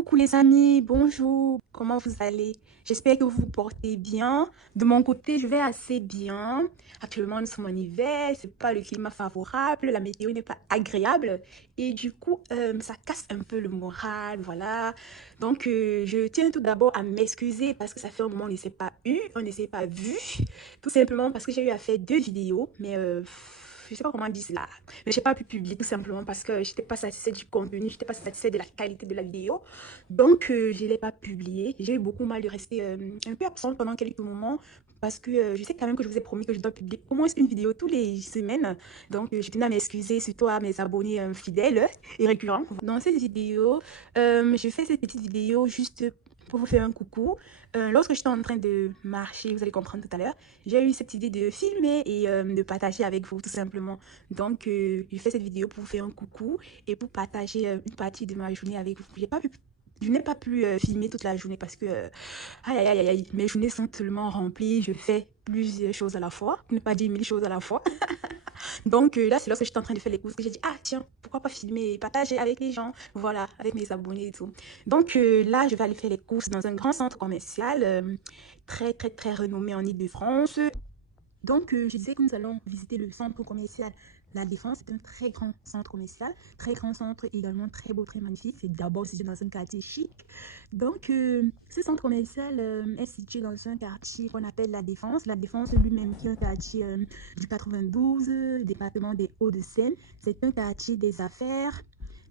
Coucou les amis, bonjour, comment vous allez? J'espère que vous vous portez bien. De mon côté, je vais assez bien. Actuellement, nous sommes en hiver, c'est pas le climat favorable, la météo n'est pas agréable et du coup, ça casse un peu le moral, voilà. Donc, je tiens tout d'abord à m'excuser parce que ça fait un moment qu'on ne s'est pas eu, on ne s'est pas vu, tout simplement parce que j'ai eu à faire 2 vidéos, mais je sais pas comment dire cela. Mais j'ai pas pu publier tout simplement parce que j'étais pas satisfaite du contenu, j'étais pas satisfaite de la qualité de la vidéo. Donc, je ne l'ai pas publié. J'ai eu beaucoup mal de rester un peu absente pendant quelques moments parce que je sais quand même que je vous ai promis que je dois publier au moins une vidéo toutes les semaines. Donc, je tenais à m'excuser, surtout à mes abonnés fidèles et récurrents. Dans cette vidéo, je fais cette petite vidéo juste pour vous faire un coucou. Lorsque j'étais en train de marcher, vous allez comprendre tout à l'heure, j'ai eu cette idée de filmer et de partager avec vous tout simplement. Donc, je fais cette vidéo pour vous faire un coucou et pour partager une partie de ma journée avec vous. Je n'ai pas pu filmer toute la journée parce que aïe, aïe, aïe, aïe, mes journées sont tellement remplies. Je fais plusieurs choses à la fois, pour ne pas dire 1000 choses à la fois. Donc là, c'est lorsque j'étais en train de faire les courses que j'ai dit, ah tiens, pourquoi pas filmer et partager avec les gens, voilà, avec mes abonnés et tout. Donc là, je vais aller faire les courses dans un grand centre commercial très, très, très renommé en Île-de-France. Donc, je disais que nous allons visiter le centre commercial La Défense. C'est un très grand centre commercial, très grand centre également, très beau, très magnifique. C'est d'abord situé dans un quartier chic. Donc, ce centre commercial est situé dans un quartier qu'on appelle La Défense. La Défense lui-même qui est un quartier du 92, département des Hauts-de-Seine. C'est un quartier des affaires.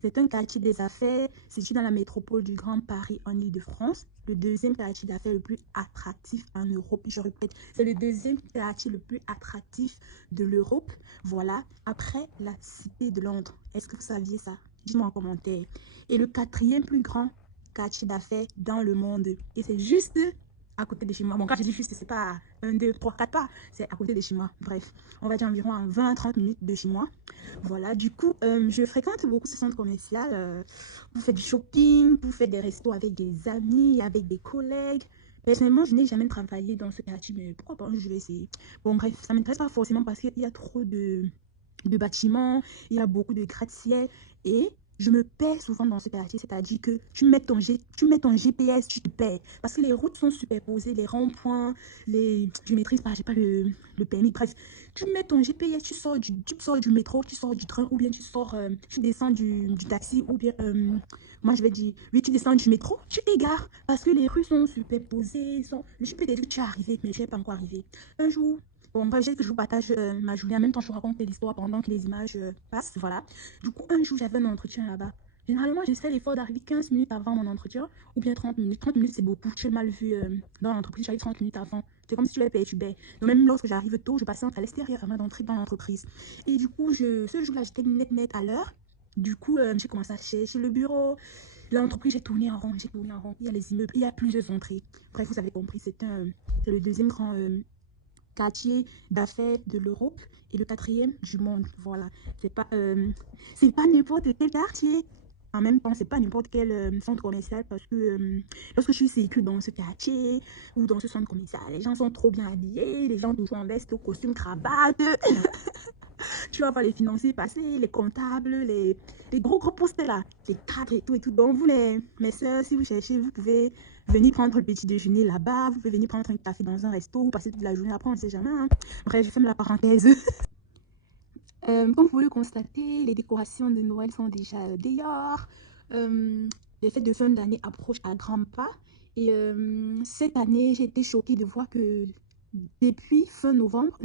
C'est un quartier des affaires situé dans la métropole du Grand Paris en Île-de-France. Le deuxième quartier d'affaires le plus attractif en Europe. Je répète, c'est le deuxième quartier le plus attractif de l'Europe. Voilà, après la Cité de Londres. Est-ce que vous saviez ça? Dites-moi en commentaire. Et le quatrième plus grand quartier d'affaires dans le monde. Et c'est juste à côté de chez moi. Bon, quand je dis juste, c'est pas 1, 2, 3, 4 pas. C'est à côté de chez moi. Bref, on va dire environ à 20 à 30 minutes de chez moi. Voilà, du coup, je fréquente beaucoup ce centre commercial pour faire du shopping, pour faire des restos avec des amis, avec des collègues. Personnellement, je n'ai jamais travaillé dans ce quartier, mais pourquoi pas, je vais essayer. Bon, bref, ça ne m'intéresse pas forcément parce qu'il y a trop de bâtiments, il y a beaucoup de gratte-ciel et je me perds souvent dans ce quartier, c'est-à-dire que tu mets ton GPS, tu te perds. Parce que les routes sont superposées, les ronds-points, je maîtrise pas, j'ai pas le permis, bref. Tu mets ton GPS, tu sors du métro, tu sors du train, ou bien tu descends du taxi, ou bien, moi je vais dire, oui, tu descends du métro, tu t'égares. Parce que les rues sont superposées, je peux te dire que tu es arrivé, mais je n'ai pas encore arrivé. Un jour, bon, bref, j'ai que je vous partage ma journée. En même temps, je vous raconte l'histoire pendant que les images passent. Voilà. Du coup, un jour, j'avais un entretien là-bas. Généralement, je fais l'effort d'arriver 15 minutes avant mon entretien ou bien 30 minutes. 30 minutes, c'est beaucoup. Tu es mal vu dans l'entreprise. J'arrive 30 minutes avant. C'est comme si tu es perturbé. Donc, même lorsque j'arrive tôt, je passe à l'extérieur avant d'entrer dans l'entreprise. Et du coup, ce jour-là, j'étais net à l'heure. Du coup, j'ai commencé à chercher le bureau. L'entreprise, j'ai tourné en rond. J'ai tourné en rond. Il y a les immeubles, il y a plusieurs entrées. Bref, vous avez compris, c'est le deuxième grand quartier d'affaires de l'Europe et le quatrième du monde. Voilà, c'est pas n'importe quel quartier. En même temps, c'est pas n'importe quel centre commercial parce que lorsque je circule dans ce quartier ou dans ce centre commercial, les gens sont trop bien habillés, les gens toujours en veste, costume, cravate. Tu vas pas les financiers passer, les comptables, les gros postes là, les cadres et tout et tout. Donc, vous, mes soeurs, si vous cherchez, vous pouvez venir prendre le petit déjeuner là-bas, vous pouvez venir prendre un café dans un resto, ou passer toute la journée après, on ne sait jamais. Hein. Bref, je ferme la parenthèse. Comme vous pouvez le constater, les décorations de Noël sont déjà dehors. Les fêtes de fin d'année approchent à grands pas. Et cette année, j'ai été choquée de voir que depuis fin novembre,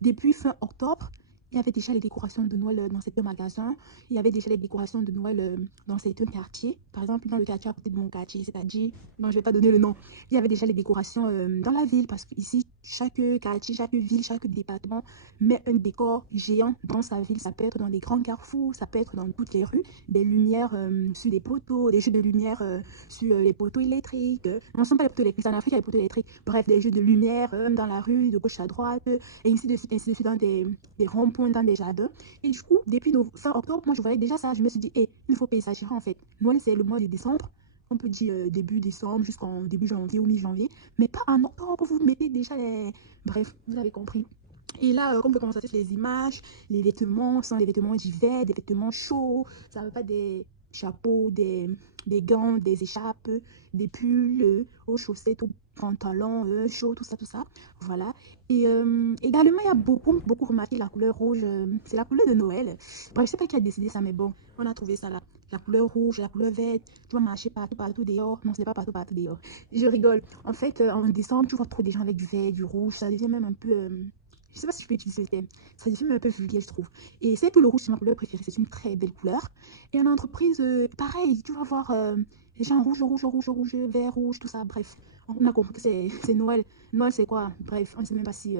depuis fin octobre, il y avait déjà les décorations de Noël dans certains magasins. Il y avait déjà les décorations de Noël dans certains quartiers. Par exemple, dans le quartier à côté de mon quartier, c'est-à-dire, non, je ne vais pas donner le nom. Il y avait déjà les décorations dans la ville parce qu'ici, chaque quartier, chaque ville, chaque département met un décor géant dans sa ville. Ça peut être dans les grands carrefours, ça peut être dans toutes les rues. Des lumières sur les poteaux, des jeux de lumière sur les poteaux électriques. Non, ce ne sont pas les poteaux électriques, en Afrique, il y a les poteaux électriques. Bref, des jeux de lumière dans la rue, de gauche à droite, et ainsi de suite dans des ronds-points, dans des jardins. Et du coup, depuis fin octobre, moi, je voyais déjà ça. Je me suis dit, il ne faut pas exagérer en fait. Noël, c'est le mois de décembre. On peut dire début décembre jusqu'en début janvier ou mi-janvier. Mais pas en octobre, vous mettez déjà les... Bref, vous avez compris. Et là, comme vous pouvez constater sur les images, les vêtements sont des vêtements d'hiver, des vêtements chauds. Ça ne veut pas des chapeaux, des gants, des écharpes, des pulls, aux chaussettes, aux pantalons, chauds, tout ça, tout ça. Voilà. Et également, il y a beaucoup remarqué la couleur rouge. C'est la couleur de Noël. Bref, je sais pas qui a décidé ça, mais bon, on a trouvé ça là. La couleur rouge, la couleur verte. Tu vas marcher partout, partout dehors. Non, ce n'est pas partout, partout dehors. Je rigole. En fait, en décembre, tu vois trop des gens avec du vert, du rouge. Ça devient même un peu... je sais pas si je peux utiliser le terme. Ça devient même un peu vulgaire, je trouve. Et c'est que le rouge, c'est ma couleur préférée. C'est une très belle couleur. Et en entreprise, pareil. Tu vas voir les gens rouge, rouge, rouge, rouge, vert, rouge, tout ça. Bref, on a compris que c'est Noël. Noël, c'est quoi? Bref, on ne sait même pas si...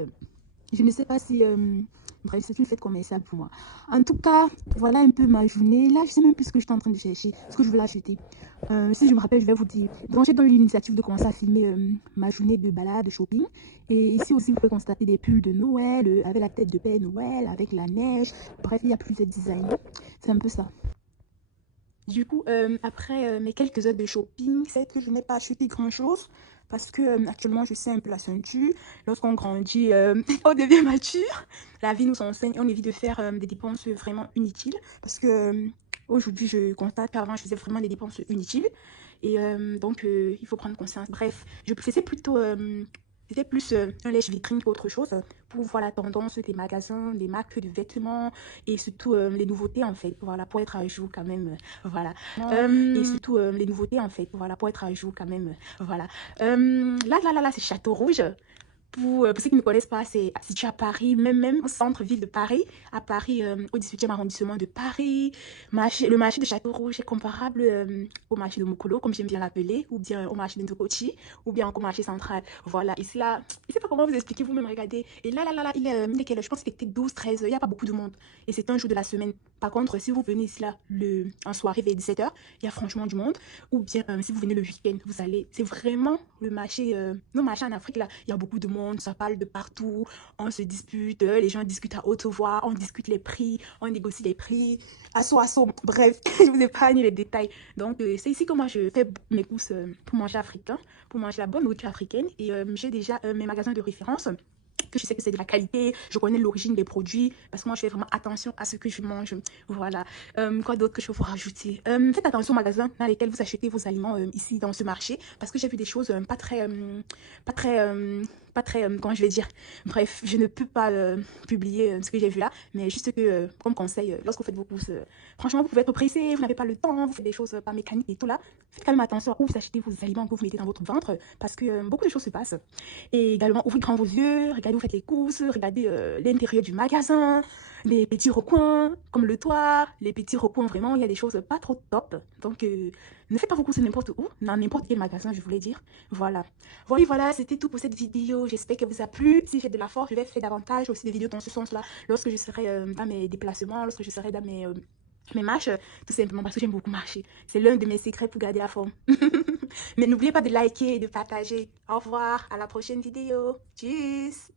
je ne sais pas si... bref, c'est une fête commerciale pour moi. En tout cas, voilà un peu ma journée. Là, je sais même plus ce que j'étais en train de chercher, ce que je voulais acheter. Si je me rappelle, je vais vous dire. Donc, j'ai donné l'initiative de commencer à filmer ma journée de balade, de shopping. Et ici aussi, vous pouvez constater des pulls de Noël, avec la tête de Père Noël, avec la neige. Bref, il y a plusieurs designs. C'est un peu ça. Du coup, après mes quelques heures de shopping, c'est que je n'ai pas acheté grand-chose parce que actuellement, je sais un peu la ceinture. Lorsqu'on grandit, on devient mature. La vie nous enseigne, on évite de faire des dépenses vraiment inutiles parce que aujourd'hui, je constate qu'avant, je faisais vraiment des dépenses inutiles. Et donc, il faut prendre conscience. Bref, je faisais plutôt... c'était plus un lèche-vitrine qu'autre chose pour voir la tendance des magasins, des marques de vêtements et surtout les nouveautés en fait, voilà, pour être à jour quand même, voilà. Et surtout les nouveautés en fait, voilà, pour être à jour quand même, voilà. Là, c'est Château Rouge. Pour ceux qui ne connaissent pas, c'est situé à Paris, même au centre-ville de Paris, à Paris, au 18e arrondissement de Paris. Le marché de Château Rouge est comparable au marché de Mokolo, comme j'aime bien l'appeler, ou bien au marché de Ntokochi, ou bien au marché central. Voilà, ici là, je ne sais pas comment vous expliquer, vous-même regardez. Et là, il est quelle heure? Je pense qu'il était 12, 13 heures, il n'y a pas beaucoup de monde. Et c'est un jour de la semaine. Par contre, si vous venez ici là, en soirée vers 17 heures, il y a franchement du monde. Ou bien, si vous venez le week-end, vous allez, c'est vraiment le marché, nos marchés en Afrique là, il y a beaucoup de monde, ça parle de partout, on se dispute, les gens discutent à haute voix, on discute les prix, on négocie les prix, à saut, bref, je vous épargne les détails. Donc, c'est ici que moi je fais mes courses pour manger africain, pour manger la bonne nourriture africaine, et j'ai déjà mes magasins de référence que je sais que c'est de la qualité, je connais l'origine des produits, parce que moi je fais vraiment attention à ce que je mange. Voilà. Quoi d'autre que je peux vous rajouter? Faites attention aux magasins dans lesquels vous achetez vos aliments ici dans ce marché, parce que j'ai vu des choses pas très, pas très, comment je vais dire. Bref, je ne peux pas publier ce que j'ai vu là, mais juste que, comme conseil, lorsque vous faites vos courses, franchement, vous pouvez être pressé, vous n'avez pas le temps, vous faites des choses pas mécaniques et tout là. Faites quand même attention à où vous achetez vos aliments que vous mettez dans votre ventre, parce que beaucoup de choses se passent. Et également, ouvrez grand vos yeux, regardez, vous faites les courses, regardez l'intérieur du magasin, les petits recoins, comme le toit, les petits recoins, vraiment, il y a des choses pas trop top. Donc, ne faites pas vos courses n'importe où, dans n'importe quel magasin, je voulais dire. Voilà. Voilà, c'était tout pour cette vidéo. J'espère qu'elle vous a plu. Si j'ai de la force, je vais faire davantage aussi des vidéos dans ce sens-là, lorsque je serai dans mes déplacements, lorsque je serai dans mes marches, tout simplement parce que j'aime beaucoup marcher. C'est l'un de mes secrets pour garder la forme. Mais n'oubliez pas de liker et de partager. Au revoir, à la prochaine vidéo. Tchuss!